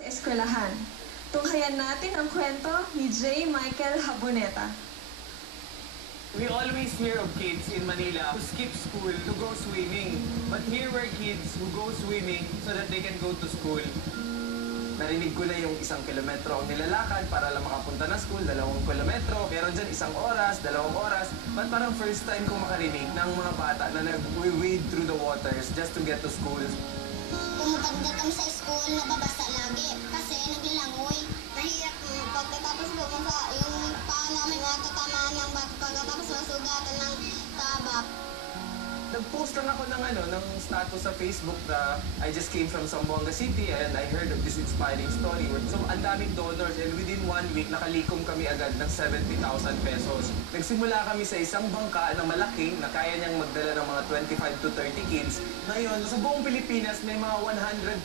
Sa eskwelahan, tunghayan natin ang kwento ni J. Michael Haboneta. We always hear of kids in Manila who skip school to go swimming. But here were kids who go swimming so that they can go to school. Narinig ko na yung 1 kilometro ang nilalakad para lang makapunta na school, 2 kilometro. Meron dyan 1 oras, 2 oras. But parang first time kong makarinig ng mga bata na nag-wade through the waters just to get to school. Pumapagda kami sa school, nababasa lagi kasi naglilangoy. Mahirap pagkatapos ko sa yung paa namin matatamaan ng bato pagkatapos masugatan ng tabak. Nag-post lang ako ng status sa Facebook na I just came from Zamboanga City and I heard of this inspiring story. So, ang daming donors and within 1 week, nakalikom kami agad ng 70,000 pesos. Nagsimula kami sa isang bangka na malaki na kaya niyang magdala ng mga 25 to 30 kids. Ngayon, sa buong Pilipinas, may mga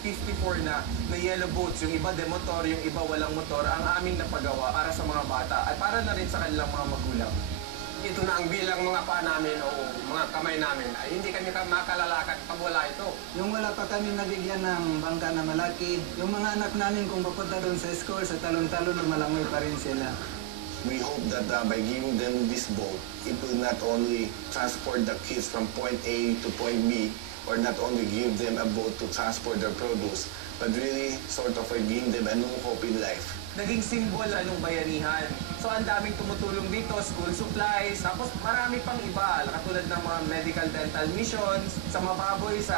154 na yellow boats. Yung iba demotor, yung iba walang motor. Ang aming napagawa para sa mga bata at para na rin sa kanilang mga magulang. Ito na ang bilang mga paa namin o mga kamay namin ay hindi kami makalalakad pag wala ito. Yung wala pa kami nabigyan ng bangka na malaki, yung mga anak namin kung papunta doon sa school, sa talon-talon, malangoy pa rin sila. We hope that by giving them this boat, it will not only transport the kids from point A to point B, or not only give them a boat to transport their produce, but really sort of giving them a new hope in life. Naging simbol ng bayanihan. So, ang daming tumutulong dito, school supplies, tapos marami pang iba, katulad ng mga medical dental missions, sa Mababoy, sa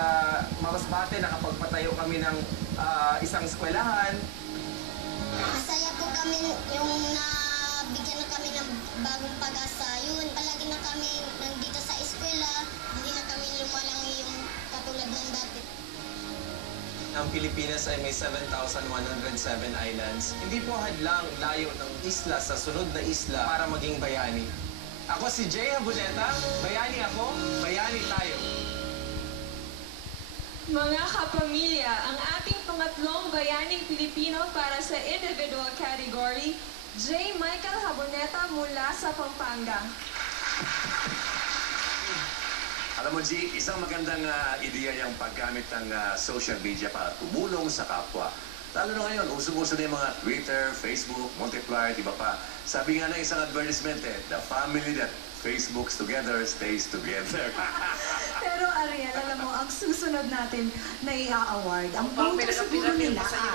Masbate, nakapagpatayo kami ng isang eskwelahan. Masaya po kami yung nabigyan na kami ng bagong pag-asa. Yun, palagi na kami nandito sa eskwela, hindi na kami lumalang yung katulad ng dati. Ang Pilipinas ay may 7,107 islands. Hindi po hadlang layo ng isla sa sunod na isla para maging bayani. Ako si J. Haboneta, bayani ako, bayani tayo. Mga kapamilya, ang ating pangatlong bayaning Pilipino para sa individual category, J. Michael Haboneta mula sa Pampanga. Alam mo, G, isang magandang ideya yung paggamit ng social media para tumulong sa kapwa. Lalo na ngayon, usong-uso na yung mga Twitter, Facebook, Multiplier, iba pa. Sabi nga ng isang advertisement the family that Facebooks together stays together. Pero Ariel, alam mo, ang susunod natin na i-award, ang punto siguro nila ay